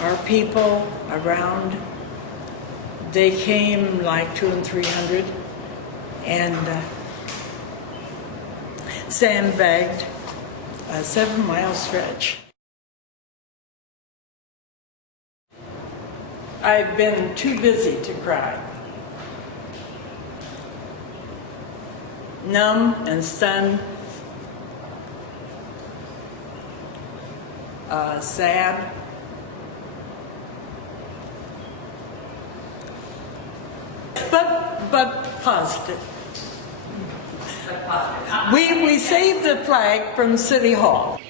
our people around, they came like 200 and 300 and sandbagged a 7-mile stretch. I've been too busy to cry. Numb and stunned, sad. But positive. We saved the flag from City Hall.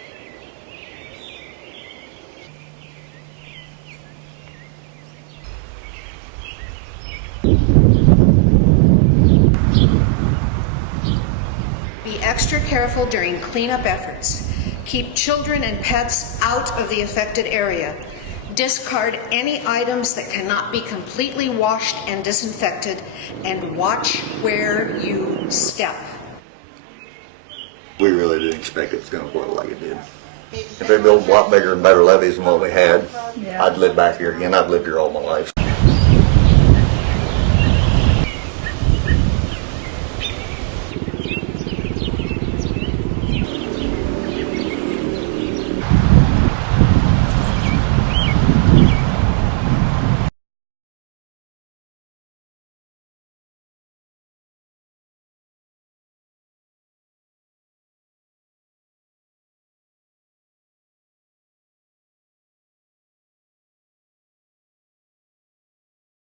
Be extra careful during cleanup efforts. Keep children and pets out of the affected area. Discard any items that cannot be completely washed and disinfected, and watch where you step. We really didn't expect it was going to flood like it did. If they built a lot bigger and better levees than what we had, I'd live back here again. I've lived here all my life.